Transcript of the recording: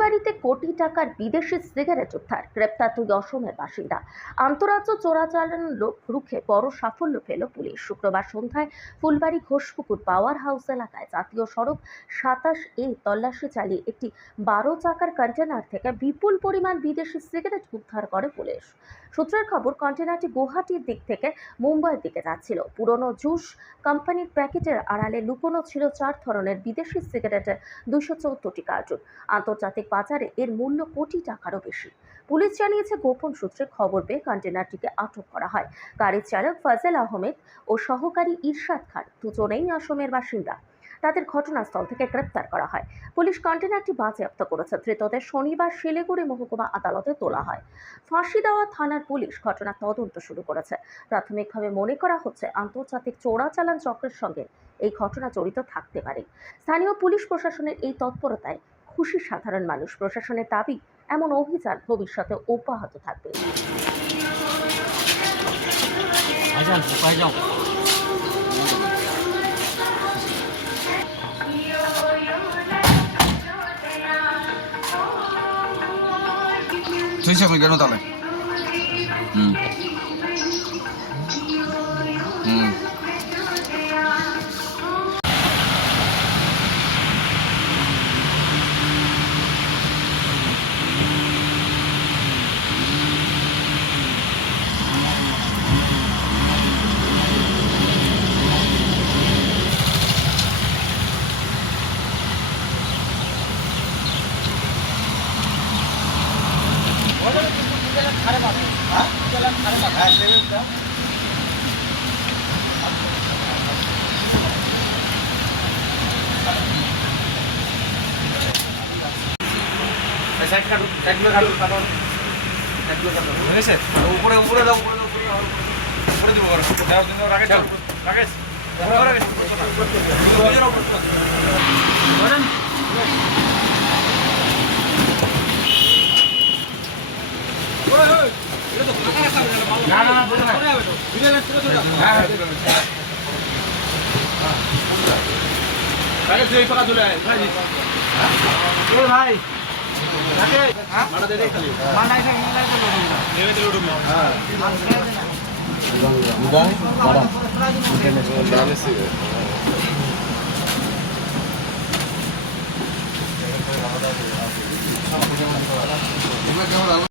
ফুলবাড়িতে কোটি টাকার বিদেশি সিগারেট উদ্ধার, গ্রেপ্তার দুই অসমের বাসিন্দা। আন্তরাজ্য চোরাচালান রুখে বড় সাফল্য পেল পুলিশ। শুক্রবার সন্ধ্যায় ফুলবাড়ি ঘোষপুকুর পাওয়ার হাউস এলাকায় জাতীয় সড়ক 27A তল্লাশি চালিয়ে একটি 12 চাকার কন্টেনার থেকে বিপুল পরিমাণ বিদেশি সিগারেট উদ্ধার করে পুলিশ। সূত্রের খবর, কন্টেনারটি গুয়াহাটির দিক থেকে মুম্বাইয়ের দিকে যাচ্ছিল। পুরনো জুস কোম্পানির প্যাকেটের আড়ালে লুকোনো ছিল 4 ধরনের বিদেশি সিগারেটের 214টি কার্টুন। আন্তর্জাতিক বাজারে এর মূল্য কোটি টাকারও বেশি। পুলিশ জানিয়েছে, গোপন সূত্রে খবর পেয়ে কন্টেনারটিকে আটক করা হয়। গাড়ির চালক ফজল আহমেদ ও সহকারী ইরশাদ খান দুজনেই অসমের বাসিন্দা। তাদের ঘটনাস্থল থেকে গ্রেপ্তার করা হয়। পুলিশ কন্টেনারটি বাজেয়াপ্ত করেছে। ধৃতদের শনিবার শিলিগুড়ি মহকুমা আদালতে তোলা হয়। ফাঁসিদেওয়া থানার পুলিশ ঘটনার তদন্ত শুরু করেছে। প্রাথমিকভাবে মনে করা হচ্ছে, আন্তর্জাতিক চোরাচালান চক্রের সঙ্গে এই ঘটনা জড়িত থাকতে পারে। স্থানীয় পুলিশ প্রশাসনের এই তৎপরতায় খুশি সাধারণ মানুষ। প্রশাসনের দাবি, এমন অভিযান ভবিষ্যতে অব্যাহত থাকবে। তুই সব কেন তাহলে উপরে উপরে দাও, উপরে দিব রাকেশ ভাই